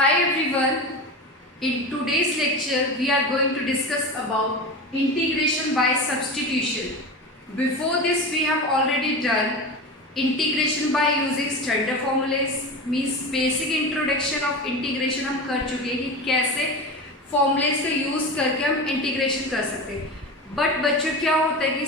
Hi everyone. In today's lecture, we are going to discuss about integration by substitution. Before this, we have already done integration by using standard formulas, means basic introduction of integration हम कर चुके हैं कि कैसे formulas का use करके हम integration कर सकते हैं. But बच्चों क्या होता है कि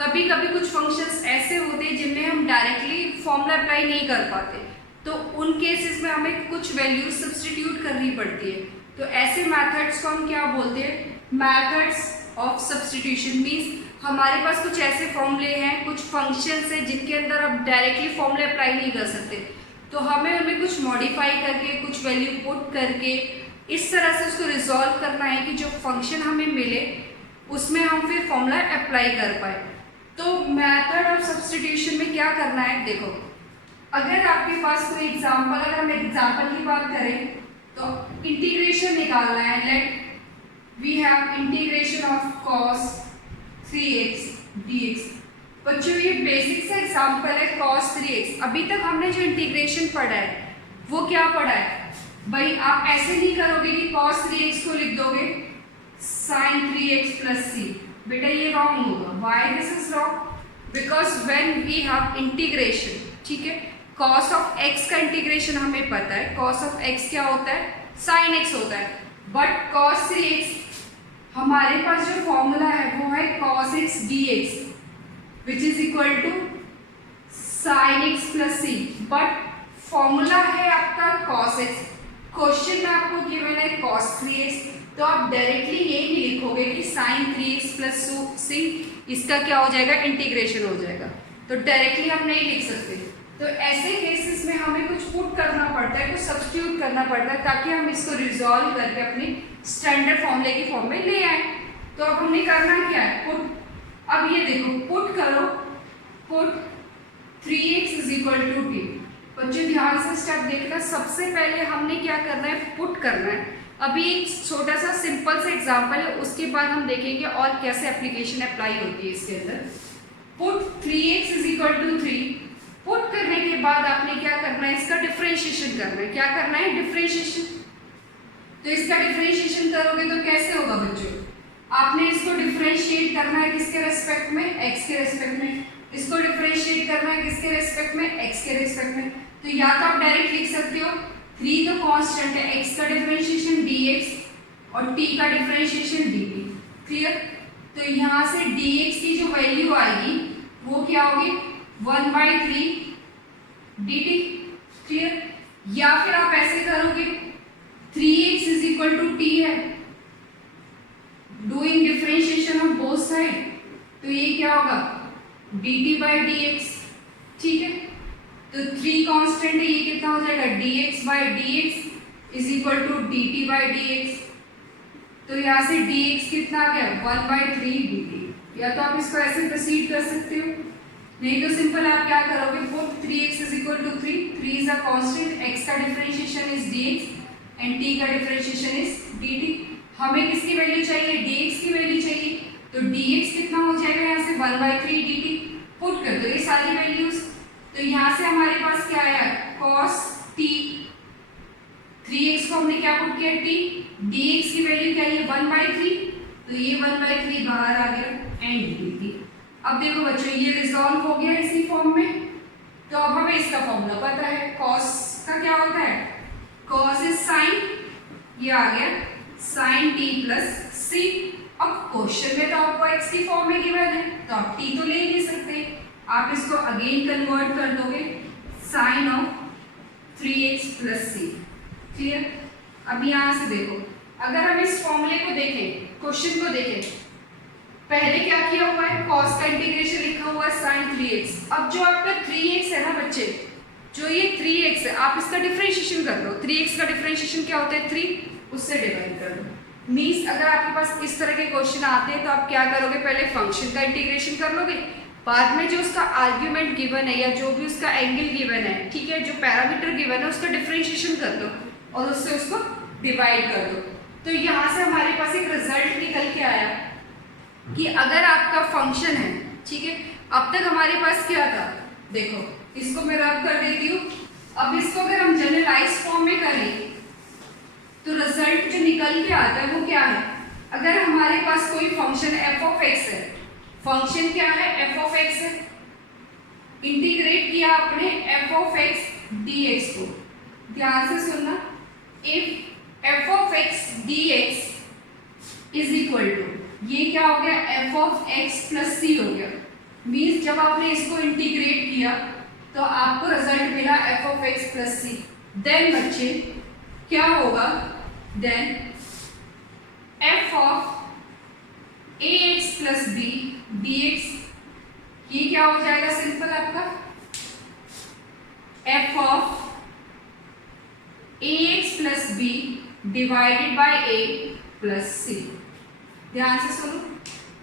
कभी कभी कुछ functions ऐसे होते हैं जिनमें हम directly formula apply नहीं कर पाते, तो उन केसेस में हमें कुछ वैल्यूज सब्सटीट्यूट करनी पड़ती है. तो ऐसे मेथड्स को हम क्या बोलते हैं? Methods of substitution. मींस हमारे पास कुछ ऐसे फॉर्मूले हैं, कुछ फंक्शंस हैं जिनके अंदर आप डायरेक्टली फॉर्मूले अप्लाई नहीं कर सकते, तो हमें उनमें कुछ मॉडिफाई करके, कुछ वैल्यू पुट करके इस तरह से उसको रिजॉल्व करना है कि जो फंक्शन हमें मिले उसमें हम फिर फॉर्मूला अप्लाई कर पाए. तो मेथड ऑफ सब्सटीट्यूशन में क्या करना है, देखो अगर आपके पास कोई एग्जाम्पल, अगर हम एग्जाम्पल की बात करें तो इंटीग्रेशन निकालना है. Let we have integration of cos 3x dx. बच्चों ये बेसिक सा एग्जाम्पल है cos 3x. अभी तक हमने जो इंटीग्रेशन पढ़ा है वो क्या पढ़ा है भाई? आप ऐसे नहीं करोगे कि cos 3x को लिख दोगे sin 3x plus c. बेटा ये रॉन्ग होगा. Why this is wrong? Because when we have integration, ठीक है, cos ऑफ x का इंटीग्रेशन हमें पता है. cos ऑफ x क्या होता है? sin x होता है. बट cos 3x हमारे पास जो फॉर्मूला है वो है cos x dx which is equal to sin x plus c. But formula है आपका cos x. क्वेश्चन में आपको गिवन है cos 3x, तो आप डायरेक्टली ये नहीं लिखोगे कि sin 3x प्लस c, इसका क्या हो जाएगा? इंटीग्रेशन हो जाएगा. तो डायरेक्टली हम नहीं लिख सकते. तो ऐसे केसेस में हमें कुछ पुट करना पड़ता है, कुछ सब्स्टिट्यूट करना पड़ता है ताकि हम इसको रिजॉल्व करके अपनी स्टैंडर्ड फॉर्मूले की फॉर्म में ले आए. तो अब हमने करना क्या है? पुट. अब ये देखो, पुट करो, put 3x is equal to t. बच्चों ध्यान से स्टेप देखना. सबसे पहले हमने क्या करना है? पुट करना है. अभी एक छोटा सा सिंपल सा एग्जाम्पल है, उसके बाद हम देखेंगे और कैसे एप्लीकेशन अप्लाई होती है इसके अंदर. Put 3x is equal to 3. Put करने के बाद आपने क्या करना है? इसका डिफरेंशिएशन करना है. क्या करना है? डिफरेंशिएशन. तो इसका डिफरेंशिएशन करोगे तो कैसे होगा बच्चों? आपने इसको डिफरेंशिएट करना है किसके रेस्पेक्ट में? x के रेस्पेक्ट में. इसको डिफरेंशिएट करना है किसके रेस्पेक्ट में? x के रेस्पेक्ट में. तो या तो आप डायरेक्ट लिख सकते हो 3 तो कांस्टेंट है, x का डिफरेंशिएशन dx और t का डिफरेंशिएशन dt. क्लियर? तो यहाँ से dx की जो वैल्यू आएगी वो क्या होगी? 1/3 dt. क्लियर? या फिर आप ऐसे करोगे 3x is equal to t है, doing differentiation of both side, तो ये क्या होगा? dt by dx. ठीक है, तो 3 कांस्टेंट है, ये कितना हो जाएगा? dx by dx is equal to dt by dx. तो यहाँ से dx कितना आ गया? 1/3 dt. या तो आप इसको ऐसे प्रोसीड कर सकते हो, नहीं तो सिंपल आप क्या करोगे? Put 3x is equal to 3. 3 is a constant, x का differentiation is dx and t का डिफरेंशिएशन इज dt. हमें किसकी वैल्यू चाहिए? dx की वैल्यू चाहिए. तो dx कितना हो जाएगा यहाँ से? 1/3 dt. पुट कर दो ये सारी वैल्यूज. तो यहाँ से हमारे पास क्या आया? cos t. 3x को हमने क्या पुट किया? t. dx की वैल्यू क्या है? 1/3. तो ये 1/3 बाहर आ गया एंड dt. अब देखो बच्चों ये रिजॉल्व हो गया इसी फॉर्म में. तो अब हमें इसका फॉर्मूला पता है. cos का क्या होता है? cos इज sin, ये आ गया sin t प्लस c. अब क्वेश्चन में तो आपको x की फॉर्म में गिवन है, तो आप t तो ले नहीं सकते. आप इसको अगेन कन्वर्ट कर दोगे sin of 3x plus c. Clear? अब यहाँ से देखो, अगर हम इस फॉर्मूले को देखें, क्वेश्चन को देखें, पहले क्या किया हुआ है? cos का इंटीग्रेशन लिखा हुआ है sin 3x. अब जो आपका 3x है ना बच्चे, जो ये 3x है, आप इसका डिफरेंशिएशन कर दो. 3x का डिफरेंशिएशन क्या होता है? 3, उससे डिवाइड कर दो. मींस अगर आपके पास इस तरह के क्वेश्चन आते हैं तो आप क्या करोगे? पहले फंक्शन का इंटीग्रेशन कर लोगे, बाद में जो उसका आर्ग्यूमेंट गिवन है या जो भी उसका एंगल गिवन है, ठीक है, जो पैरामीटर गिवन है उसका डिफरेंशिएशन कर दो और उससे उसको डिवाइड कर दो. तो यहाँ से हमारे पास एक रिजल्ट निकल के आया कि अगर आपका फंक्शन है, ठीक है, अब तक हमारे पास क्या था? देखो इसको मैं रब कर देती हूँ. अब इसको अगर हम जनरलाइज फॉर्म में करें हल क्या आता है वो क्या है, अगर हमारे पास कोई फंक्शन एफ ऑफ एक्स है, फंक्शन क्या है एफ ऑफ एक्स है, इंटीग्रेट किया आपने F of X D X को, ध्यान से सुनना, if F of X D X is equal to, ये क्या हो गया F of x plus C हो गया, मीन्स जब आपने इसको इंटीग्रेट किया तो आपको रिजल्ट मिला f of x plus c. Then बच्चे क्या होगा, then f of a x plus b d x, ये क्या हो जाएगा सिंपल आपका f of a x plus b divided by a plus c. ध्यान से सुनो,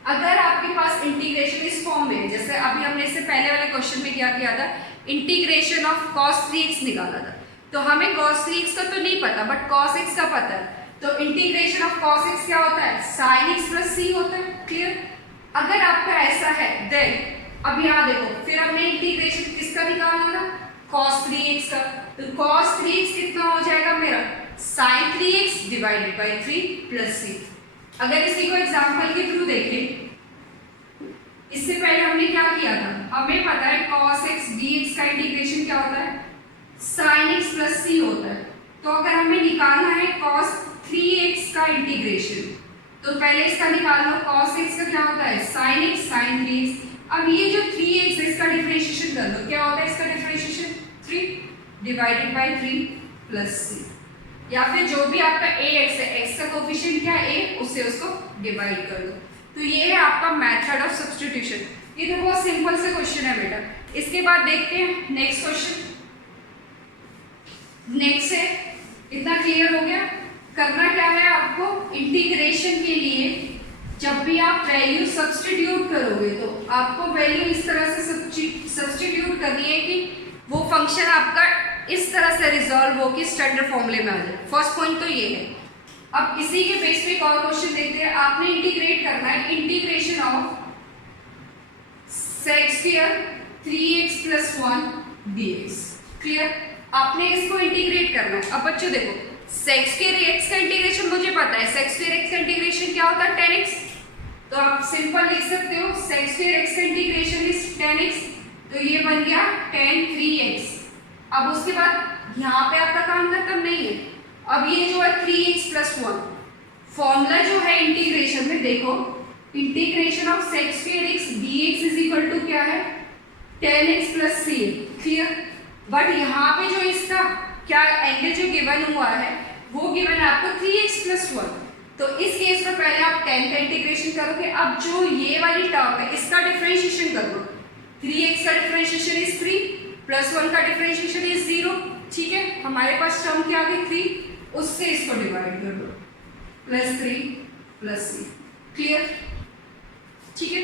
अगर आपके पास इंटीग्रेशन इस फॉर्म में, जैसे अभी हमने इससे पहले वाले क्वेश्चन में क्या किया था, इंटीग्रेशन ऑफ cos 3x निकाला था, तो हमें cos 3x का तो नहीं पता बट cos x का पता है, तो इंटीग्रेशन ऑफ cos x क्या होता है sin x प्लस c होता है। क्लियर, अगर आपका ऐसा है देन अब यहाँ देखो, फिर हमने इंटीग्रेशन किसका निकालना था cos 3x का, तो cos 3x कितना हो जाएगा मेरा sin 3x divided by 3 plus c। अगर इसी को एग्जांपल के थ्रू देखें, इससे पहले हमने क्या किया था, हमें पता है cos x dx का इंटीग्रेशन क्या होता है sin x प्लस c होता है, तो अगर हमें निकालना है cos 3x का इंटीग्रेशन, तो पहले इसका निकाल लो, cos x का क्या होता है sin x sin 3x, अब ये जो 3x है इसका डिफरेंशिएशन कर लो, क्या होता है इसका differentiation 3 divided by 3 plus c, या फिर जो भी आपका ax है, x का कोफिशिएंट क्या है a, उससे उसको डिवाइड कर दो। तो ये है आपका मेथड ऑफ सब्स्टिट्यूशन। ये तो बहुत सिंपल से क्वेश्चन है बेटा। इसके बाद देखते हैं नेक्स्ट क्वेश्चन। नेक्स्ट है, इतना क्लियर हो गया। करना क्या है आपको, इंटीग्रेशन के लिए जब भी आप वैल्यू सब्स्टिट्यूट करोगे तो आपको वैल्यू इस तरह से सब्स्टिट्यूट करनी है कि वो फंक्शन आपका इस तरह से रिजॉल्व हो कि स्टैंडर्ड फॉर्मूले में आ जाए। फर्स्ट पॉइंट तो ये है। अब इसी के बेस पे एक और क्वेश्चन देखते हैं। आपने इंटीग्रेट करना है integration of sec square 3x + 1 dx। Clear, आपने इसको इंटीग्रेट करना है। अब बच्चों देखो, sec स्क्वायर x का इंटीग्रेशन मुझे पता है, sec स्क्वायर x का इंटीग्रेशन क्या होता है 10x, तो आप सिंपल लिख सकते हो sec स्क्वायर x का इंटीग्रेशन इज 10x, तो ये बन गया 10 3x। अब उसके बाद यहाँ पे आपका काम खत्म नहीं है। अब ये जो है 3x + 1 फॉर्मूला जो है इंटीग्रेशन में, देखो integration of sec square x dx is equal to क्या है 10x + c। क्लियर, बट यहाँ पे जो इसका क्या एंगल जो गिवन हुआ है वो गिवन है आपको 3x + 1, तो इस केस में पहले आप 10 का इंटीग्रेशन करोगे। अब जो ये वाली टर्म है इसका डिफरेंशिएशन कर दो, 3x का डिफरेंशिएशन इज 3 + 1 का डिफरेंशिएशन इज 0। ठीक है, हमारे पास टर्म क्या आ गई 3, उससे इसको डिवाइड कर दो, +3 + c। क्लियर, ठीक है।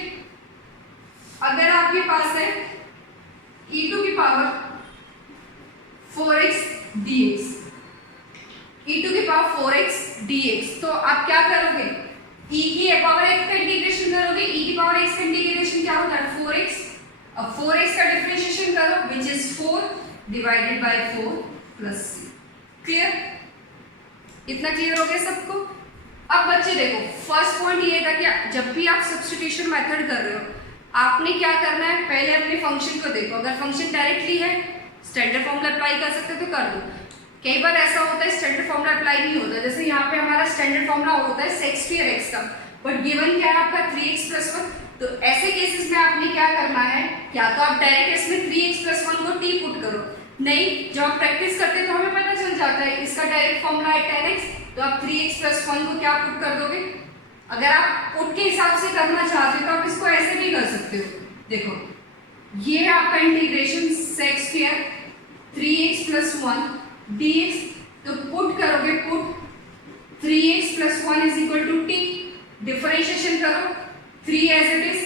अगर आपके पास है e⁴ 4x dx, e⁴x dx, तो आप क्या करोगे e⁴x का इंटीग्रेशन करोगे। e⁴x का इंटीग्रेशन क्या होता है 4x, अब 4x का डिफरेंशिएशन करो which is 4 divided by 4 + c। Clear, इतना क्लियर हो गया सबको। अब बच्चे देखो, फर्स्ट पॉइंट ये था कि जब भी आप सब्स्टिट्यूशन मेथड कर रहे हो आपने क्या करना है, पहले अपने फंक्शन को देखो। अगर फंक्शन डायरेक्टली है स्टैंडर्ड फॉर्मूला अप्लाई कर सकते तो कर दो। कई बार ऐसा होता है स्टैंडर्ड फॉर्मूला अप्लाई नहीं होता, जैसे यहाँ पे हमारा स्टैंडर्ड फॉर्मूला होता है sec स्क्वायर x का, बट गिवन क्या है आपका 3x + 1, तो ऐसे केसेस में आपने क्या करना है, या तो आप डायरेक्ट इसमें 3x + 1 को t पुट करो, नहीं जब आप प्रैक्टिस करते हैं तो हमें पता चल जाता है इसका डायरेक्ट फॉर्मूला है 10x, तो आप 3x + 1 को क्या पुट कर दोगे। अगर आप पुट के हिसाब से करना चाहते हो तो आप इसको ऐसे भी कर सकते हो। देखो ये है आपका integration sec square 3x + 1 dx, तो पुट करोगे, पुट 3x + 1 = t, डिफरेंशिएशन करो 3 एज इट इज,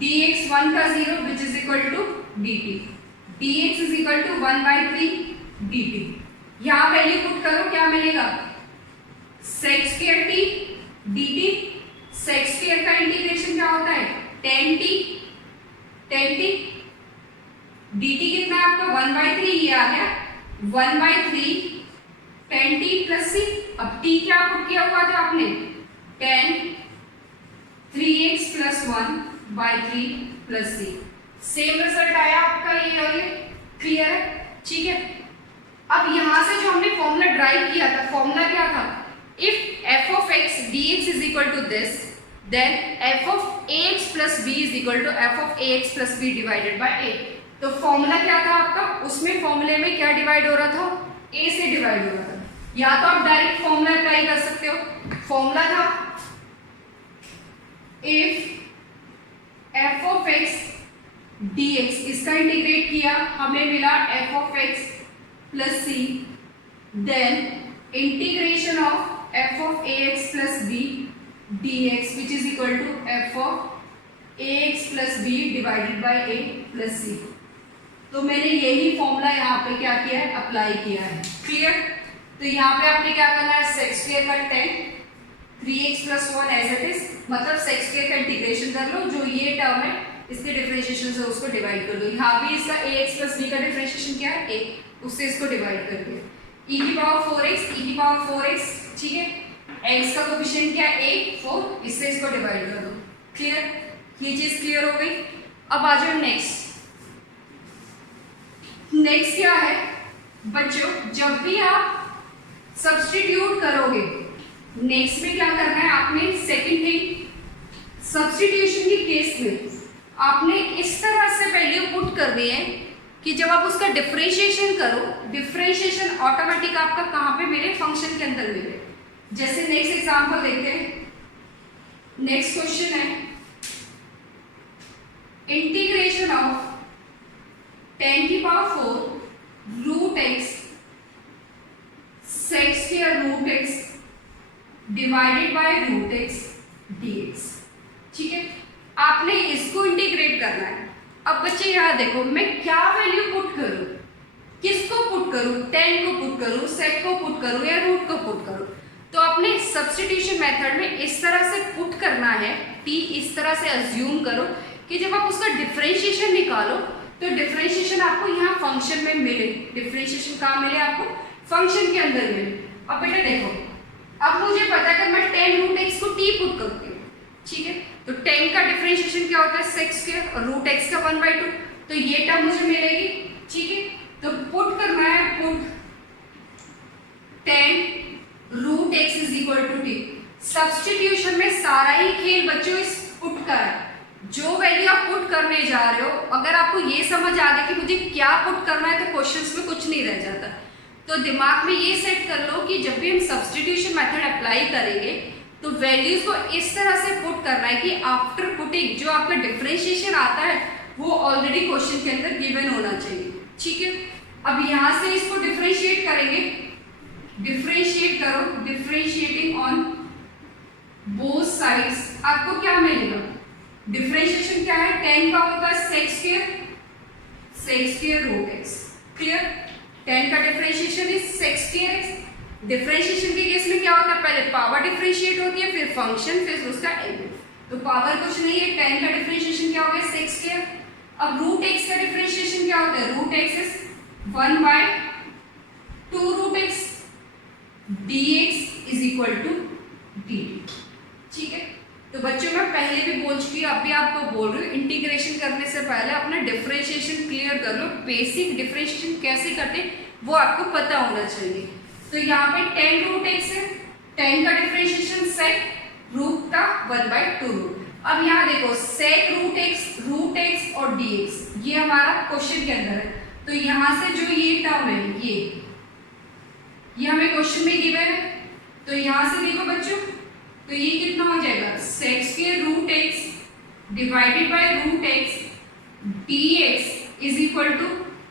dx 1 का 0 which is equal to dt, dx is equal to 1/3 dt। यहाँ वैल्यू पुट करो, क्या मिलेगा sec square t dt। sec square का integration क्या होता है 10t dt कितना है आपका 1/3, ये आ गया 1/3 10t प्लस सी। अब t क्या पुट किया हुआ था आपने, 10 3x प्लस 1 बाई 3 प्लस सी। सेम रिजल्ट आया आपका ये और ये, क्लियर है, ठीक है। अब यहां से जो हमने फॉर्मूला ड्राइव किया था, फॉर्मूला क्या था, if f of x dx is equal to this, then f of ax plus b is equal to f of ax plus b divided by a। तो फॉर्मूला क्या था आपका, उसमें फॉर्मूले में क्या डिवाइड हो रहा था, a से डिवाइड हो रहा था। या तो आप डायरेक्ट फॉर्मूला अप्लाई कर सकते हो, फॉर्मूला था if f of x dx, इसका इंटीग्रेट किया हमें मिला f of x plus c, then integration of f of ax plus b dx which is equal to f of ax plus b divided by a plus c। तो मैंने यही formula यहाँ पे क्या किया है, अप्लाई किया है, क्लियर। तो यहाँ पे आपने क्या करना है, सेक्स स्क्वायर का 10 3x plus 1 as it is, मतलब सेक्स स्क्वायर का इंटीग्रेशन कर लो, जो ये टर्म है इसके डिफरेंशिएशन से उसको डिवाइड कर दो। यहाँ भी इसका ax plus b का डिफरेंशिएशन क्या है, a, उससे इसको डिवाइड कर दिया, e की पावर 4x, e की पावर 4x, ठीक है। x का कोएफिशिएंट क्या है, 1 4, इससे इसको डिवाइड कर दो, क्लियर। ये चीज क्लियर हो गई। अब आ जाओ नेक्स्ट। नेक्स्ट क्या है बच्चों, जब भी आप सब्स्टिट्यूट करोगे, नेक्स्ट में क्या करना है आपने, सेकंड थिंग, सब्स्टिट्यूशन के केस में आपने इस तरह से वैल्यू पुट करनी है कि जब आप उसका डिफरेंशिएशन करो, डिफरेंशिएशन ऑटोमेटिक आपका कहां पे मिले, फंक्शन के अंदर मिले। जैसे नेक्स्ट एग्जांपल देखते हैं, नेक्स्ट क्वेश्चन है इंटीग्रेशन ऑफ 10 की power 4 root X sec square root x divided by root X DX, ठीक है। आपने इसको इंटीग्रेट करना है। अब बच्चे यहाँ देखो, मैं क्या वैल्यू पुट करूं, किसको पुट करूं, 10 को पुट करूं, सेक को पुट करूं या रूट को पुट करूं। तो अपने सब्स्टिट्यूशन मेथड में इस तरह से पुट करना है, t इस तरह से अज्यूम करो कि जब आप उसका डिफरेंशिएशन निकालो तो डिफरेंशिएशन आपको यहाँ फंक्शन में मिले। डिफरेंशिएशन कहाँ मिले आपको, फंक्शन के अंदर मिले। अब बेटा देखो, अब मुझे पता है कि मैं 10 रूट एक्स को t पुट करती हूँ, ठीक है। तो 10 का डिफरेंशिएशन क्या होता है, सेक्स स्क्वायर, और रूट एक्स का 1/2, तो ये टर्म मुझे मिलेगी, ठीक है। तो पुट करना है, put 10 root X is equal to T. Substitution में सारा ही खेल बच्चों इस पुट का है। जो वैल्यू आप पुट करने जा रहे हो, अगर आपको ये समझ आ गया कि मुझे क्या पुट करना है, तो क्वेश्चंस में कुछ नहीं रह जाता। तो दिमाग में ये सेट कर लो कि जब भी हम सब्स्टिट्यूशन मेथड अप्लाई करेंगे तो वैल्यूज को इस तरह से पुट करना है कि आफ्टर पुटिंग जो आपका डिफरेंशिएशन आता है वो ऑलरेडी क्वेश्चन के अंदर गिवन होना चाहिए, ठीक है। अब यहाँ से इसको डिफरेंशिएट करेंगे, डिफरेंशिएट करो, डिफरेंशिएटिंग ऑन बोथ साइड्स, आपको क्या मिलेगा, डिफरेंशिएशन क्या है, 10 का होगा sec square root X, clear. 10 का differentiation is sec square X. Differentiation के केस में क्या होता है, पहले पावर डिफरेंशिएट होती है, फिर फंक्शन, फिर उसका एलिमेंट। तो पावर कुछ नहीं है, 10 का डिफरेंशिएशन क्या हो गया, सेक स्क्वायर। अब रूट एक्स का डिफरेंशिएशन क्या होता है, root X is 1/2 root x dx is equal to dt, ठीक है। तो बच्चों मैं पहले भी बोल चुकी हूँ, अब भी आपको बोल रही हूँ, इंटीग्रेशन करने से पहले अपना डिफरेंशिएशन क्लियर कर लो। बेसिक डिफरेंशिएशन कैसे करते वो आपको पता होना चाहिए। तो यहाँ पे 10 रूट एक्स है, 10 का डिफरेंशिएशन सेक रूट का 1/2 रूट। अब यहाँ देखो सेक रूट एक्स और dx, ये हमारा क्वेश्चन के अंदर है। तो यहाँ से जो ये टर्म है ये हमें क्वेश्चन में गिवन है। तो यहाँ से देखो बच्चों, तो ये कितना हो जाएगा, sec square root x divided by root x dx is equal to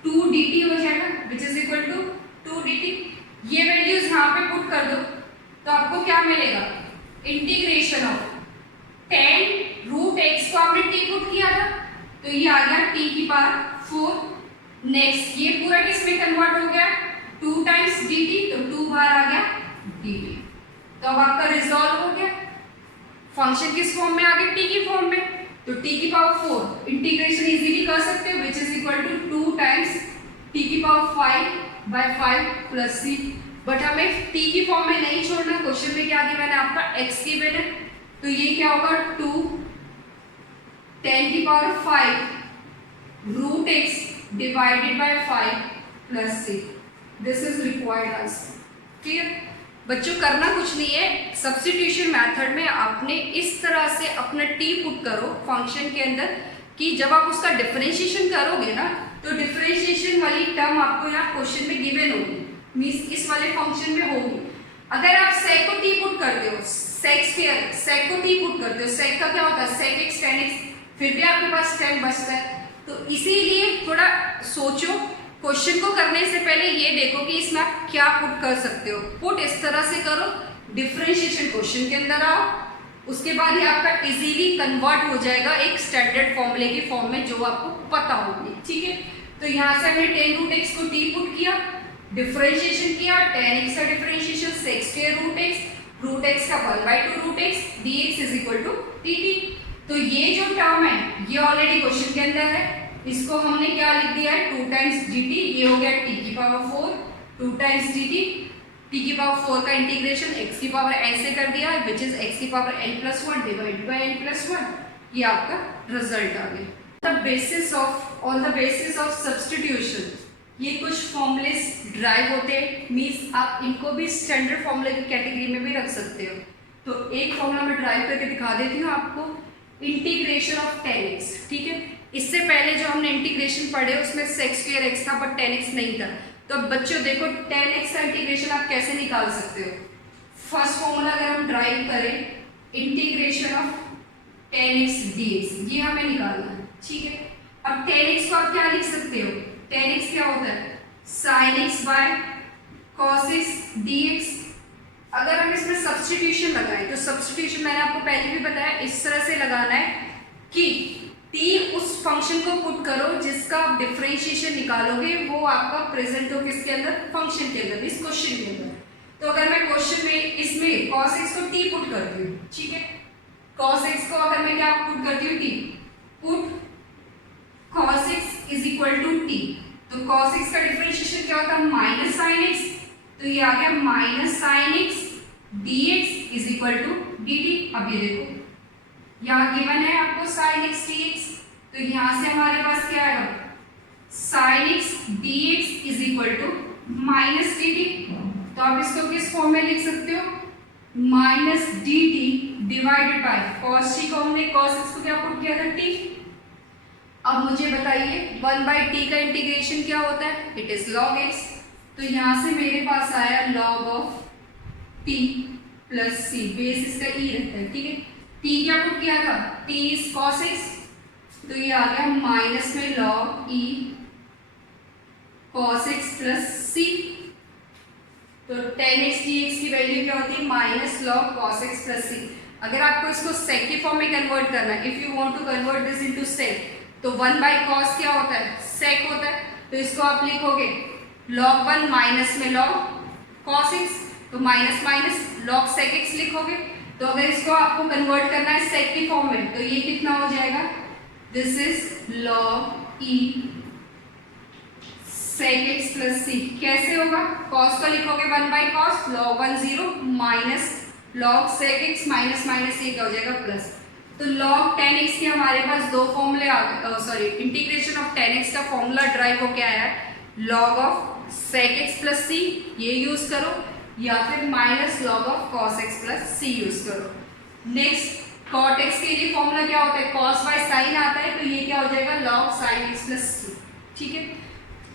2 dt हो जाएगा, which is equal to 2 dt। ये वैल्यूज यहाँ पे पुट कर दो तो आपको क्या मिलेगा, इंटीग्रेशन ऑफ 10 रूट एक्स को आपने t पुट किया था, तो ये आ गया t की पावर 4। नेक्स्ट ये पूरा किसमें कन्वर्ट हो गया, 2 टाइम्स dt, तो 2 बार आ गया dt। तो अब आपका रिजॉल्व हो गया, फंक्शन किस फॉर्म में आ गया, t की फॉर्म में। तो t की पावर 4 इंटीग्रेशन इजीली कर सकते हो, which is equal to 2 times t की पावर 5/5 प्लस c बट हमें टी की फॉर्म में नहीं छोड़ना। क्वेश्चन में क्या दिया मैंने आपका एक्स गिवन है, तो ये क्या होगा 2 10⁵ root x divided by 5 plus 6। This is required answer. Clear बच्चों, करना कुछ नहीं है, सब्स्टिट्यूशन मेथड में आपने इस तरह से अपना टी पुट करो फंक्शन के अंदर कि जब आप उसका डिफरेंशिएशन करोगे ना, तो डिफरेंशिएशन वाली टर्म आपको यहाँ क्वेश्चन में गिवन होगी, मींस इस वाले फंक्शन में होगी। अगर आप सेक को टी पुट करते हो, सेक को टी पुट करते हो, सेक का क्या होता है सेक एक्स टेन एक्स, फिर भी आपके पास टेन बचता है। तो इसीलिए थोड़ा सोचो, क्वेश्चन को करने से पहले ये देखो कि इसमें आप क्या पुट कर सकते हो। पुट इस तरह से करो, डिफरेंशिएशन क्वेश्चन के अंदर आओ, उसके बाद ये आपका इजीली कन्वर्ट हो जाएगा एक स्टैंडर्ड फॉर्मूले की फॉर्म में जो आपको पता होगी। ठीक है, तो यहाँ से हमने 10 रूट एक्स को टी पुट किया, डिफरेंशिएशन किया, 10 एक्स का differentiation sec square root x का 1/2 root x dx is equal to dt। तो ये जो टर्म है ये ऑलरेडी क्वेश्चन के अंदर है, इसको हमने क्या लिख दिया है 2 टाइम्स dt, ये हो गया t की पावर 4 2 टाइम्स dt, t की पावर 4 का इंटीग्रेशन x की पावर n से कर दिया विच इज x की power n+1 divided by n+1। ये आपका रिजल्ट आ गया। On the basis of substitution ये कुछ फॉर्मूलेस ड्राइव होते हैं, मींस आप इनको भी स्टैंडर्ड फॉर्मूले की कैटेगरी में भी रख सकते हो। तो एक फॉर्मूला मैं ड्राइव करके दिखा देती हूँ आपको, इंटीग्रेशन ऑफ 10x। ठीक है, इससे पहले जो हमने इंटीग्रेशन पढ़े उसमें सेक स्क्वायर एक्स था बट 10x नहीं था। तो अब बच्चों देखो 10x का इंटीग्रेशन आप कैसे निकाल सकते हो। फर्स्ट फॉर्मूला अगर हम ड्राइव करें, इंटीग्रेशन ऑफ 10x dx, ये हमें निकालना है। ठीक है, अब 10x को आप क्या लिख सकते हो, 10x क्या होता है sin x by cos x dx। अगर हम इसमें सब्स्टिट्यूशन लगाएं तो सब्स्टिट्यूशन मैंने आपको पहले भी बताया इस तरह से लगाना है कि t उस फंक्शन को पुट करो जिसका आप डिफरेंशिएशन निकालोगे वो आपका प्रेजेंट हो किसके अंदर, फंक्शन के अंदर, इस क्वेश्चन के अंदर। तो अगर मैं क्वेश्चन में इसमें cos x को t पुट करती हूँ, ठीक है, cos x को अगर मैं क्या पुट करती हूँ t put cos x is equal to t, तो cos x का डिफरेंशिएशन क्या होता है माइनस sin x, तो ये आ गया minus sin x dx is equal to dt। अब ये देखो यहाँ गिवन है आपको sin x dx, तो यहाँ से हमारे पास क्या आएगा sin x dx is equal to minus dt। तो आप इसको किस फॉर्म में लिख सकते हो, minus dt divided bye cos t को हमने cos x को क्या पुट किया था t। अब मुझे बताइए 1/t का इंटीग्रेशन क्या होता है, इट इज log x। तो यहाँ से मेरे पास आया log of t plus c, base इसका e रहता है। ठीक है, t क्या पुट किया था, t इज cos x, तो ये आ गया माइनस में log e cos x plus c। तो 10x dx की वैल्यू क्या होती है minus log cos x plus c। अगर आपको इसको sec की फॉर्म में कन्वर्ट करना है, if you want to convert this into sec, तो 1/cos क्या होता है sec होता है, तो इसको आप लिखोगे log 1 माइनस में log cos x, तो minus minus log sec x लिखोगे। तो अगर इसको आपको कन्वर्ट करना है sec की फॉर्म में, तो ये कितना हो जाएगा, this is log e sec x plus c। कैसे होगा, cos का लिखोगे 1/cos, log 1 0 minus log sec x minus minus ये क्या हो जाएगा प्लस। तो log 10x के हमारे पास दो फॉर्मूले आ गए, सॉरी इंटीग्रेशन ऑफ 10x का फॉर्मूला ड्राइव हो क्या आया, log of sec x plus c ये यूज करो, या फिर minus log of cos x plus c use करो। नेक्स्ट cot x के लिए फॉर्मूला क्या होता है, cos बाय sin आता है, तो ये क्या हो जाएगा log sin x plus c। ठीक है,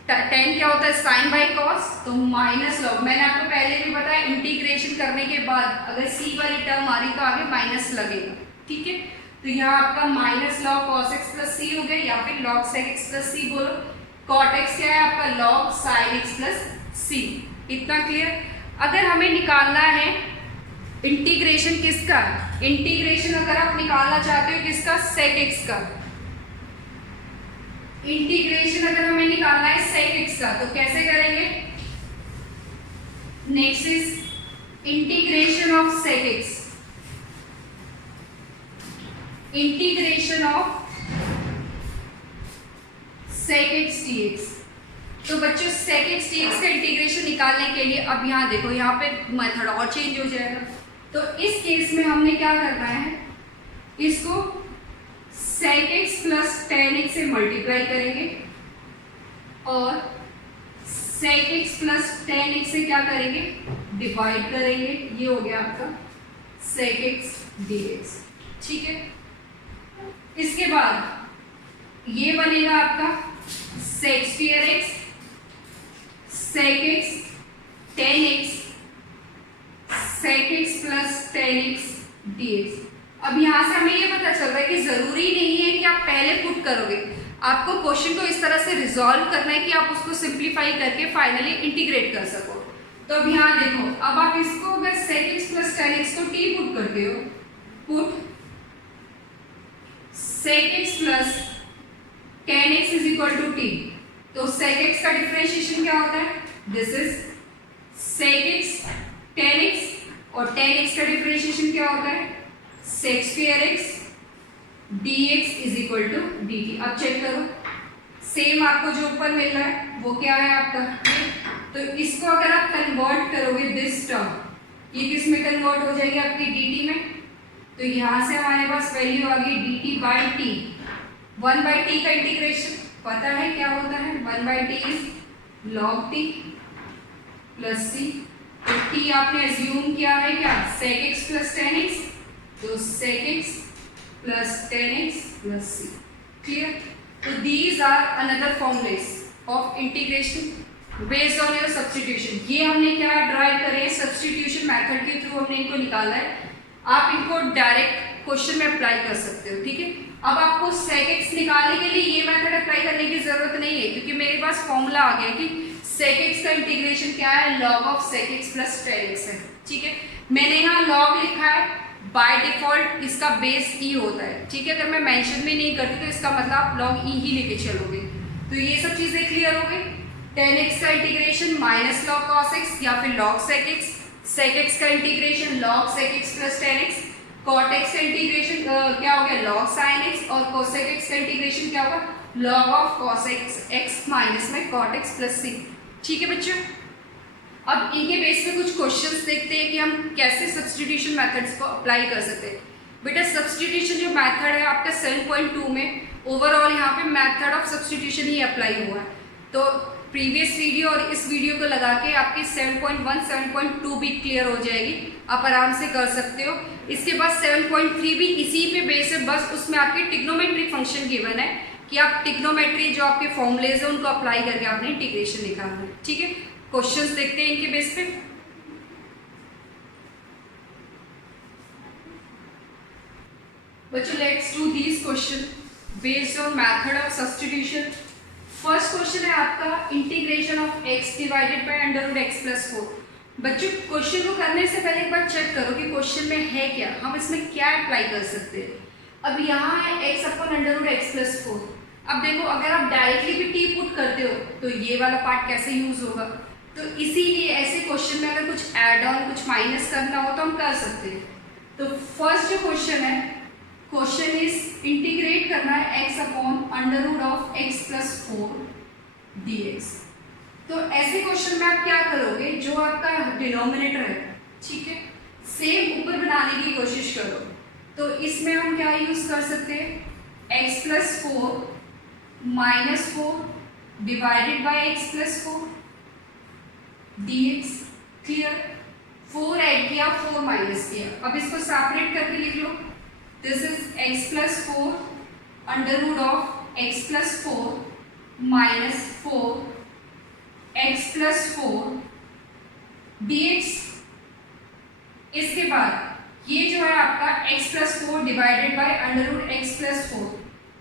tan क्या होता है sin बाय cos, तो माइनस log, मैंने आपको पहले भी बताया इंटीग्रेशन करने के बाद अगर c वाली टर्म आ रही तो आगे माइनस लगेगा। ठीक है, तो यहाँ आपका minus log cos x plus c हो गया, या फिर log sec x plus c बोलो। cot x क्या है आपका log sin x plus c। इतना क्लियर। अगर हमें निकालना है इंटीग्रेशन किसका, इंटीग्रेशन अगर आप निकालना चाहते हो किसका, sec x का, इंटीग्रेशन अगर हमें निकालना है sec x का, तो कैसे करेंगे, next is integration of sec x, integration of sec x dx। तो बच्चों sec x dx का इंटीग्रेशन निकालने के लिए अब यहाँ देखो, यहाँ पे मेथड और चेंज हो जाएगा। तो इस केस में हमने क्या करना है, इसको sec x plus tan x से मल्टीप्लाई करेंगे और sec x plus tan x से क्या करेंगे, डिवाइड करेंगे। ये हो गया आपका sec x dx। ठीक है, इसके बाद ये बनेगा आपका sec square x, sec x tan x, sec x plus tan x dx। अब यहाँ से हमें ये पता चल रहा है कि जरूरी नहीं है कि आप पहले पुट करोगे, आपको क्वेश्चन को इस तरह से रिजॉल्व करना है कि आप उसको सिंप्लीफाई करके फाइनली इंटीग्रेट कर सको। तो अब यहाँ देखो, अब आप इसको अगर sec x plus tan x को t पुट करते हो, put sec x plus tan x is equal to t, तो sec x का डिफरेंशिएशन क्या होता है, this is sec x tan x, और tan x का डिफरेंशिएशन क्या होता है, sec square x dx is equal to dt। अब चेक करो, सेम आपको जो ऊपर मिल रहा है वो क्या है आपका, तो इसको अगर आप कन्वर्ट करोगे दिस टर्म, ये किस में कन्वर्ट हो जाएगी आपकी dt में, तो यहाँ से हमारे पास वैल्यू आ गई dt बाई टी। 1/t का इंटीग्रेशन पता है क्या होता है, 1/t is log t plus c। तो t आपने एज्यूम किया है क्या, sec x plus tan x, तो sec x plus tan x plus c। Clear? तो these are another formulas of integration based on your substitution। ये हमने क्या ड्राइव करे, सब्स्टिट्यूशन मेथड के थ्रू हमने इनको निकाला है। आप इनको डायरेक्ट क्वेश्चन में अप्लाई कर सकते हो। ठीक है, अब आपको sec x निकालने के लिए ये मेथड अप्लाई करने की जरूरत नहीं है, क्योंकि मेरे पास फॉर्मूला आ गया कि sec x का इंटीग्रेशन क्या है, log of sec x plus tan x है। ठीक है, मैंने यहाँ log लिखा है, बाय डिफॉल्ट इसका बेस e होता है। ठीक है, अगर मैं मेंशन भी नहीं करती तो इसका मतलब आप log e ही लेके चलोगे। तो ये सब चीजें क्लियर हो गई। tan x का integration minus log cos x या फिर log sec x, sec x का integration log sec x plus tan x, cot x का इंटीग्रेशन क्या हो गया, log sin x, और cosec x का इंटीग्रेशन क्या होगा, log of cos x minus में cot x प्लस c। ठीक है बच्चों, अब इनके बेस पे कुछ क्वेश्चंस देखते हैं कि हम कैसे सब्स्टिट्यूशन मेथड्स को अप्लाई कर सकते हैं। बेटा सब्स्टिट्यूशन जो मेथड है आपका 7.2 में ओवरऑल यहाँ पे method of substitution he apply हुआ है। तो प्रीवियस वीडियो और इस वीडियो को लगा के आपकी 7.1 7.2 भी क्लियर हो जाएगी, आप आराम से कर सकते हो। इसके बाद 7.3 भी इसी पे बेस है, बस उसमें आपके ट्रिग्नोमेट्रिक फंक्शन गिवन है कि आप ट्रिग्नोमेट्री जो आपके फॉर्मुलेज है उनको अप्लाई करके आपने इंटीग्रेशन निकालना है। ठीक है, क्वेश्चंस देखते हैं इनके बेस पे। बच्चों let's do these question based on method of substitution. First question है आपका integration of x divided by under root x plus 4। बच्चों क्वेश्चन को करने से पहले एक बार चेक करो कि क्वेश्चन में है क्या, हम इसमें क्या अप्लाई कर सकते हैं। अब यहाँ है x upon under root x plus 4। अब देखो अगर आप डायरेक्टली भी t पुट करते हो तो ये वाला पार्ट कैसे यूज होगा, तो इसीलिए ऐसे क्वेश्चन में अगर कुछ ऐड ऑन कुछ माइनस करना हो तो हम कर सकते हैं। तो फर्स्ट जो क्वेश्चन है, क्वेश्चन इज इंटीग्रेट करना है x upon under root of x plus 4 dx। तो ऐसे क्वेश्चन में आप क्या करोगे, जो आपका डिनोमिनेटर है, ठीक है, सेम ऊपर बनाने की कोशिश करो। तो इसमें हम क्या यूज कर सकते हैं, x plus 4 minus 4 divided by x plus 4 dx। Clear, 4 add किया 4 माइनस किया, अब इसको सेपरेट करके लिख लो। This is x plus 4 under root of x plus 4 minus 4 x plus 4 dx। इसके बाद ये जो है आपका x plus 4 divided by under root x plus 4,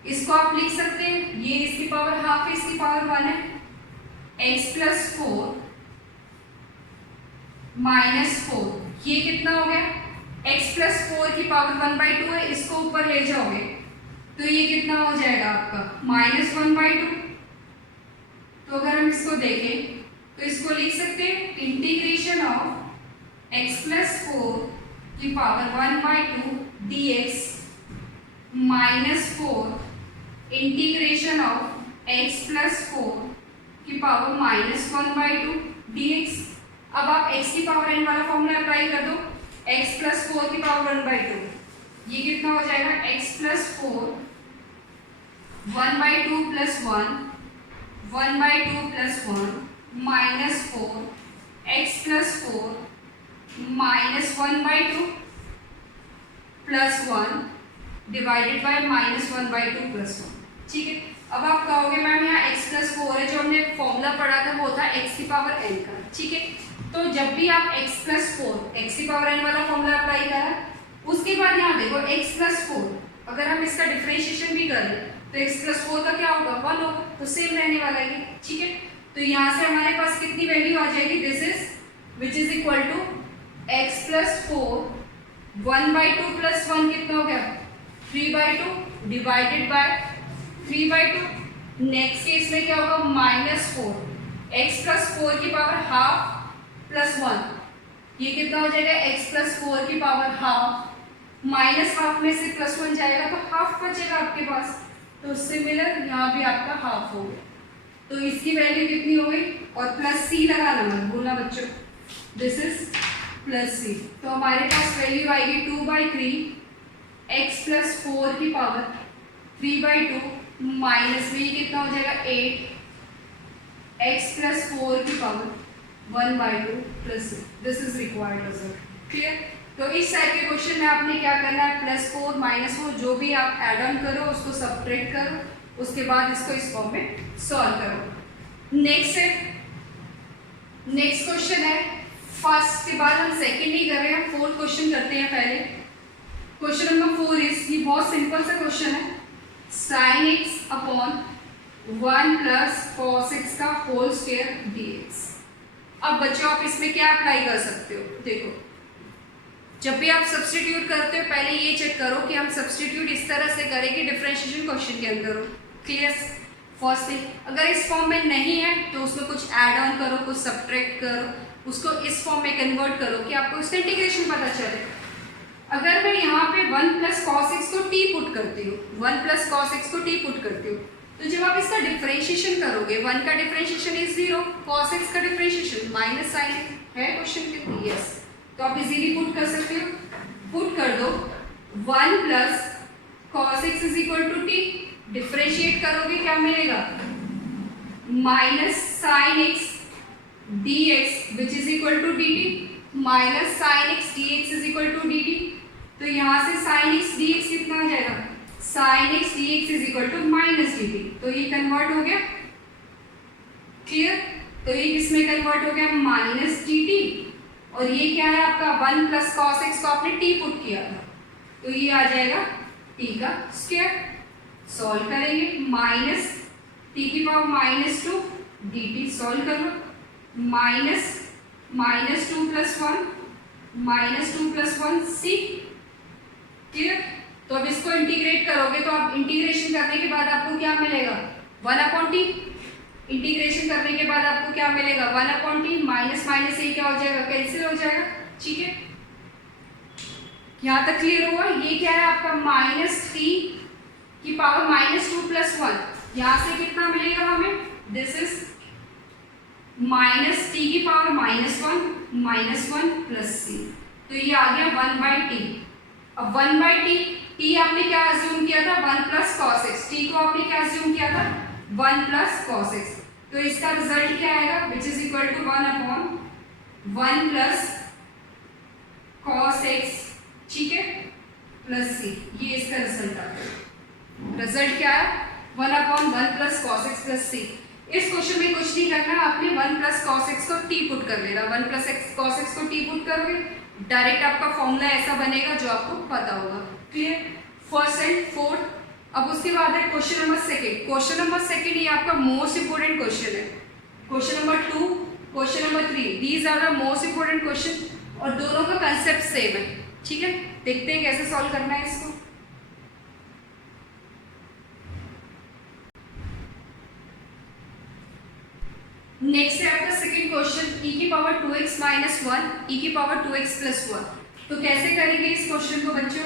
इसको आप लिख सकते हैं, ये इसकी पावर हाफ है, इसकी पावर 1 है। x प्लस 4 माइनस 4, ये कितना हो गया, x प्लस 4 की पावर 1/2 है, इसको ऊपर ले जाओगे तो ये कितना हो जाएगा आपका माइनस 1/2। तो अगर हम इसको देखें तो इसको लिख सकते हैं इंटीग्रेशन ऑफ x प्लस 4 की power 1/2 dx minus 4 integration of x plus 4 की पावर -1/2 dx। अब आप x की पावर n वाला फॉर्मूला अप्लाई कर दो, x + 4 की पावर 1/2, ये कितना हो जाएगा x + 4 1/2 + 1 1/2 + 1 -4 x + 4 -1/2 + 1 डिवाइडेड बाय -1/2 + 1। ठीक है, अब आप कहोगे मैम यहाँ x + 4 है, जो हमने फॉर्मूला पढ़ा था वो था x की पावर n का। ठीक है, तो जब भी आप x + 4 x की पावर n वाला फॉर्मूला अप्लाई करा, उसके बाद यहाँ देखो x + 4, अगर हम इसका डिफरेंशिएशन भी करें तो x + 4 का क्या होगा 1 होगा, तो सेम रहने वाला है। ठीक है, तो यहाँ से हमारे पास कितनी वैल्यू आ जाएगी, this is which is equal to x + 4 1/2 + 1 कितना हो गया 3/2 डिवाइडेड बाय 3/2। नेक्स्ट केस में क्या होगा -4 x + 4 की पावर हाफ + 1, ये कितना हो जाएगा x + 4 की पावर हाफ, -हाफ में से +1 जाएगा तो हाफ बचेगा आपके पास, तो सिमिलर यहाँ भी आपका हाफ हो गया। तो इसकी वैल्यू कितनी हो गई, और +c लगाना मत भूलना बच्चों, दिस इज +c। तो हमारे पास वैल्यू आएगी 2/3 x + 4 की पावर 3/2 माइनस में ये कितना हो जाएगा 8 x + 4 की power 1/2 + this is required result. Clear, तो इस टाइप के क्वेश्चन में आपने क्या करना है, +4 -4 जो भी आप ऐड ऑन करो उसको सब्ट्रैक्ट करो, उसके बाद इसको इस फॉर्म में सॉल्व करो। नेक्स्ट क्वेश्चन है, फर्स्ट के बाद हम सेकंड नहीं कर रहे हैं, फोर्थ क्वेश्चन करते हैं पहले। क्वेश्चन नंबर 4 इज, ये बहुत सिंपल सा क्वेश्चन है, sin x upon 1 + cos x का होल स्क्वायर dx। अब बच्चों आप इसमें क्या अप्लाई कर सकते हो, देखो जब भी आप सब्स्टिट्यूट करते हो पहले ये चेक करो कि हम सब्स्टिट्यूट इस तरह से करें कि डिफरेंशिएशन क्वेश्चन के अंदर हो। क्लियर, फर्स्ट थिंग, अगर इस फॉर्म में नहीं है तो उसमें कुछ ऐड ऑन करो, कुछ सब्ट्रैक्ट करो, उसको इस फॉर्म में कन्वर्ट करो कि आपको उसका इंटीग्रेशन पता चले। अगर मैं यहाँ पे 1 + cos x को t पुट करती हूँ, 1 + cos x को t पुट करती हूँ, तो जब आप इसका डिफरेंशिएशन करोगे, 1 का डिफरेंशिएशन इज 0, cos x का डिफरेंशिएशन -sin x है क्वेश्चन के, यस, तो आप इजीली पुट कर सकते हो। पुट कर दो 1 + cos x = t, डिफरेंशिएट करोगे क्या मिलेगा -sin x dx which is equal to dt, -sin x dx is equal to dt। तो यहाँ से sin x dx कितना आ जाएगा, sin x dx is equal to -dt, तो ये कन्वर्ट हो गया। क्लियर, तो ये किसमें कन्वर्ट हो गया -dt, और ये क्या है आपका 1 + cos x को आपने t पुट किया था, तो ये आ जाएगा t का स्क्वायर। सॉल्व करेंगे, -t की पावर -2 dt, सॉल्व कर लो, -2 + 1 c। क्लियर, तो अब इसको इंटीग्रेट करोगे तो आप इंटीग्रेशन करने के बाद आपको क्या मिलेगा 1/t, इंटीग्रेशन करने के बाद आपको क्या मिलेगा 1/t, माइनस ये क्या हो जाएगा कैंसिल हो जाएगा। ठीक है, यहाँ तक क्लियर हुआ। ये क्या है आपका -3 की पावर -2 + 1, यहाँ से कितना मिलेगा हमें, दिस इज -t की पावर -1 + c, तो ये आ गया 1/t। अब 1/t, t आपने क्या अज्यूम किया था 1 + cos x, t को आपने क्या अज्यूम किया था 1 + cos x, तो इसका रिजल्ट क्या आएगा which is equal to 1/1 + cos x, ठीक है, + c, ये इसका रिजल्ट आ गया। रिजल्ट क्या है 1/1 + cos x + c। इस क्वेश्चन में कुछ नहीं करना, आपने 1 + cos x को t पुट कर लेना, 1 + cos x को t पुट करोगे डायरेक्ट आपका फॉर्मूला ऐसा बनेगा जो आपको पता होगा। Clear, first and fourth. अब उसके बाद है question number second. Question number second ये आपका मोस्ट इंपोर्टेंट क्वेश्चन है। Question number 2, question number 3, these are the most important question और दोनों का कंसेप्ट सेम है। ठीक है, देखते हैं कैसे सॉल्व करना है इसको। नेक्स्ट है आपका सेकंड क्वेश्चन, e की पावर 2x - 1 e की पावर 2x + 1। तो कैसे करेंगे इस क्वेश्चन को बच्चों,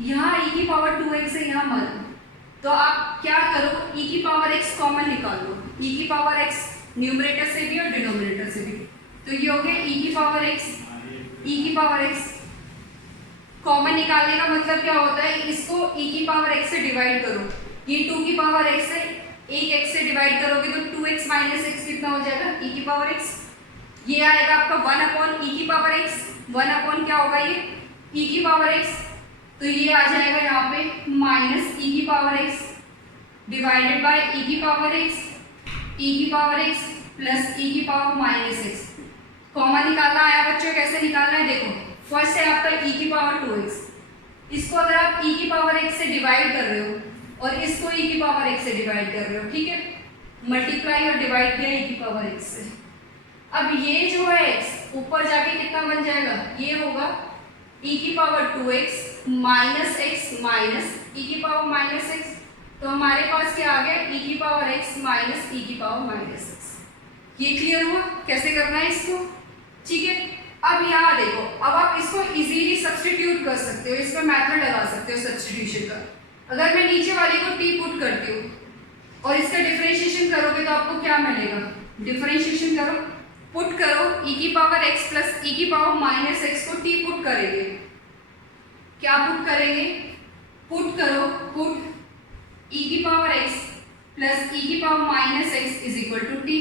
यहाँ e की पावर 2x है, यहाँ मत, तो आप क्या करो e की पावर x कॉमन निकाल लो, e की पावर x न्यूमरेटर से भी और डिनोमिनेटर से भी। तो ये हो गया e की पावर x, e की पावर x। कॉमन निकालने का मतलब क्या होता है, इसको e की पावर x से डिवाइड करो, ये 2 की पावर x है, एक x से डिवाइड करोगे तो 2x माइनस x कितना हो जाएगा, e की पावर x। ये आएगा आपका 1 अपॉन e की पावर x, 1 अपॉन क्या होगा ये e की पावर x, तो ये आ जाएगा यहाँ पे माइनस e की power x divided bye e की पावर x, e की पावर x प्लस e की पावर माइनस x। कॉमन निकालना आया बच्चों, कैसे निकालना है देखो, फर्स्ट है आपका e की पावर 2x, इसको अगर आप e की पावर x से डिवाइड कर रहे हो और इसको e की पावर x से डिवाइड कर रहे हो, ठीक है, मल्टीप्लाई और डिवाइड किया e की पावर x से। अब ये जो है x ऊपर जाके कितना बन जाएगा, ये होगा e की power 2x minus x minus e की पावर माइनस x, तो हमारे पास क्या आ गया e की पावर x माइनस e की पावर माइनस x। ये क्लियर हुआ कैसे करना है इसको, ठीक है। अब यहाँ देखो, अब आप इसको इजीली सब्स्टिट्यूट कर सकते हो, इसका मेथड लगा सकते हो सब्स्टिट्यूशन का। अगर मैं नीचे वाले को t पुट करती हूँ और इसका डिफरेंशिएशन करोगे तो आपको क्या मिलेगा, डिफरेंशिएशन करो, पुट करो e की पावर x प्लस e की पावर माइनस x को t पुट करेंगे, क्या पुट करेंगे, पुट करो, पुट e की पावर x प्लस e की power minus x is equal to t,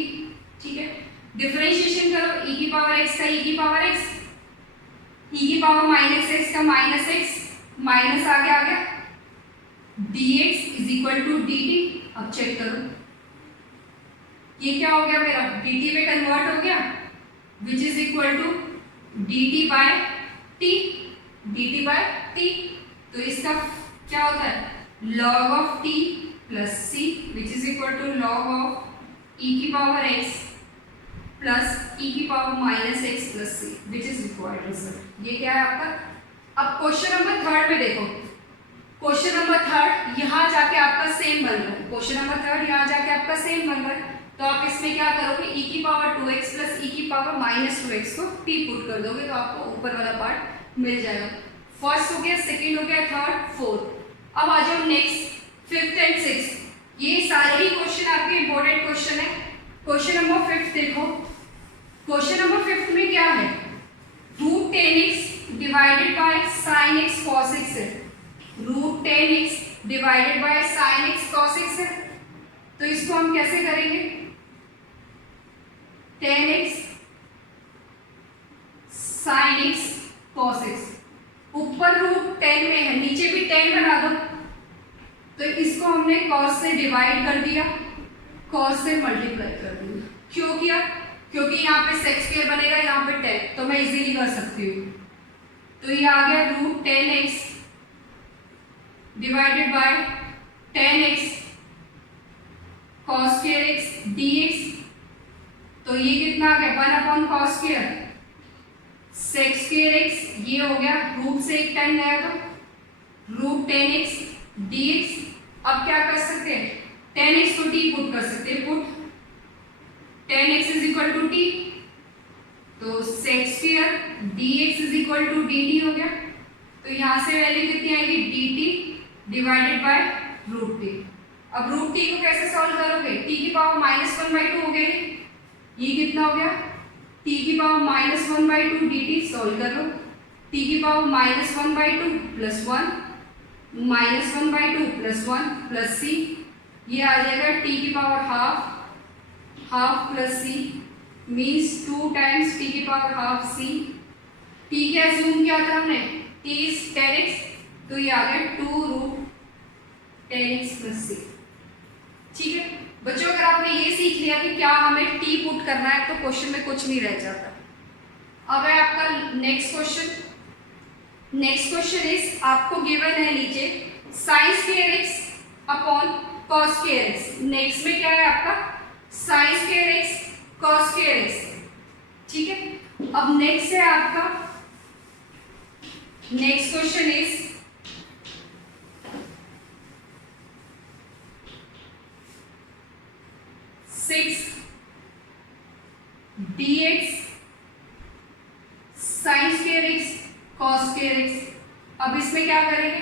ठीक है। डिफरेंशिएशन करो e की पावर x का e की पावर x, e की पावर माइनस x का माइनस x, माइनस आ गया dx is equal to dt। अब चेक करो ये क्या हो गया मेरा, dt में कन्वर्ट हो गया, which is equal to dt by t, dt by t। तो इसका क्या होता है, log of t plus c which is equal to log of e की पावर x प्लस e की power minus x plus c which is required result. ये क्या है आपका। अब क्वेश्चन नंबर 3 में देखो, क्वेश्चन नंबर 3 यहाँ जाके आपका सेम बन रहा है, क्वेश्चन नंबर 3 यहाँ जाके आपका सेम बन रहा है, तो आप इसमें क्या करोगे, e की पावर 2x प्लस e की पावर माइनस 2x को t पुट कर दोगे तो आपको ऊपर वाला पार्ट मिल जाएगा। फर्स्ट हो गया, सेकेंड हो गया, थर्ड, फोर्थ। अब आ जाओ नेक्स्ट, फिफ्थ एंड सिक्स्थ। ये सारे ही क्वेश्चन आपके इंपॉर्टेंट क्वेश्चन है। क्वेश्चन नंबर 5 देखो, क्वेश्चन नंबर 5 में क्या है, root 10x divided by sine x cos x है, root 10x divided by sine x cos x है, तो इसको हम कैसे करेंगे, 10x sine x cos x, ऊपर रूट 10 में है, नीचे भी 10 बना दो, तो इसको हमने cos से डिवाइड कर दिया, cos से मल्टीप्लाई कर दिया। क्यों किया, क्योंकि यहाँ पे sec स्क्वायर बनेगा, यहाँ पे 10, तो मैं इजीली कर सकती हूँ। तो ये आ गया root 10x divided by 10x cos square x dx, तो ये कितना आ गया, 1 upon cos square sec square x, ये हो गया रूट से एक 10 गया तो रूट 10x dx। अब क्या कर सकते हैं, 10x को t पुट कर सकते हैं, put 10x is equal to t, तो sec square dx is equal to dt हो गया, तो यहां से वैल्यू कितनी आएगी, dt divided by root t। अब रूट t को कैसे सॉल्व करोगे, t की पावर -1/2 हो गई, ये कितना हो गया, t की पावर -1/2 dt सॉल्व कर लो, t की power -1/2 plus 1 -1/2 plus 1 plus c, ये आ जाएगा t की power half plus c means 2 times t की पावर हाफ c। t क्या अज्यूम किया था हमने, t इज 10x, तो ये आ गया 2 रूट 10x प्लस c। ठीक है बच्चों, अगर आपने ये सीख लिया कि क्या हमें t पुट करना है तो क्वेश्चन में कुछ नहीं रह जाता। अब है आपका next question. Next question is, आपको गिवन है नीचे sine square x upon cos square x। Next में क्या है आपका, sine square x cos square x, ठीक है। अब नेक्स्ट है आपका, next question is dx sine square x cos square x। अब इसमें क्या करेंगे,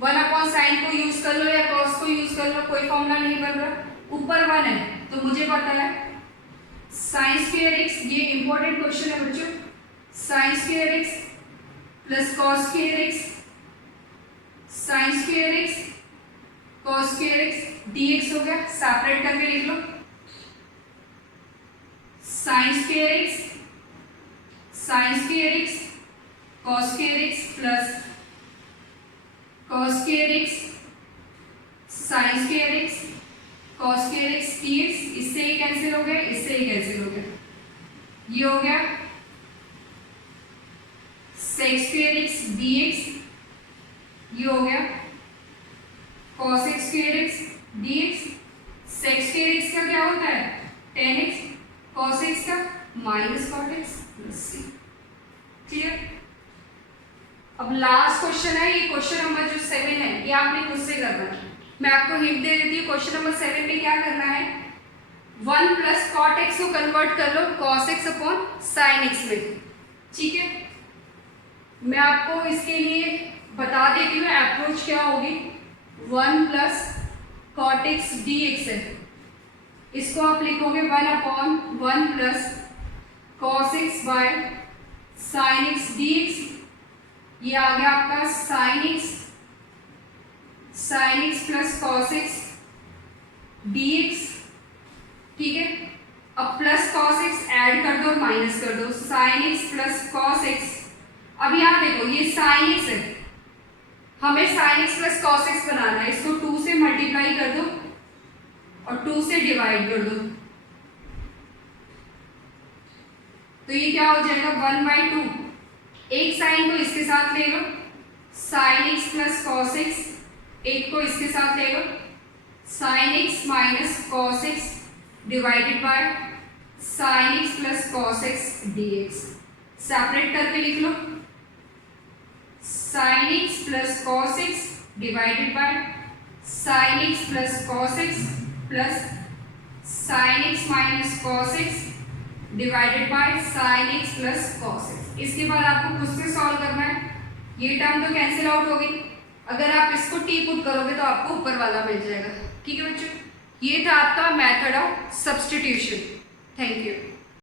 1 अपॉन साइन को यूज कर लो या कॉस को यूज कर लो, कोई फॉर्मूला नहीं बन रहा, ऊपर 1 है तो मुझे पता है साइन स्क्वायर एक्स, ये इंपॉर्टेंट क्वेश्चन है बच्चों, sine square x plus cos square x, sine square x cos square x dx हो गया, सेपरेट करके लिख लो, sine square x cos square x plus cos square x sine square x cos square x dx, इससे ये cancel हो गया, इससे ये कैंसिल हो गया, ये हो गया सेक स्क्वायर एक्स डीएक्स, ये हो गया cos x square x d x, sec square x का क्या होता है टेन एक्स, कॉस एक्स का minus cot x plus c. Clear. अब लास्ट क्वेश्चन है, ये क्वेश्चन नंबर जो 7 है, ये आपने खुद से करना है। मैं आपको हिंट दे देती हूँ, क्वेश्चन नंबर 7 में क्या करना है, 1 प्लस कॉट एक्स को कन्वर्ट कर लो cos x upon sine x में। ठीक है, मैं आपको इसके लिए बता देती हूँ अप्रोच क्या होगी। 1 plus cot x D x है, इसको आप लिखोगे 1 upon 1 plus cos x by sine x D x, ये आ गया आपका sine x plus cos x D x. ठीक है, अब प्लस कॉस एक्स ऐड कर दो और माइनस कर दो, sine x plus cos x. अब यहाँ देखो ये साइन एक्स है, हमें sine x plus cos x बनाना है, इसको 2 से मल्टीप्लाई कर दो और 2 से डिवाइड कर दो, तो ये क्या हो जाएगा 1/2। एक साइन को इसके साथ ले लो, sine x plus cos x, एक को इसके साथ ले लो, sine x minus cos x divided by sine x plus cos x dx. Separate करके लिख लो, sine x plus cos x divided by sine x plus cos x plus sine x minus cos x divided by sine x plus cos x. इसके बाद आपको खुद से solve करना है, ये टर्म तो कैंसिल आउट हो गई, अगर आप इसको टी पुट करोगे तो आपको ऊपर वाला मिल जाएगा। ठीक है बच्चों, ये था आपका method of substitution. Thank you.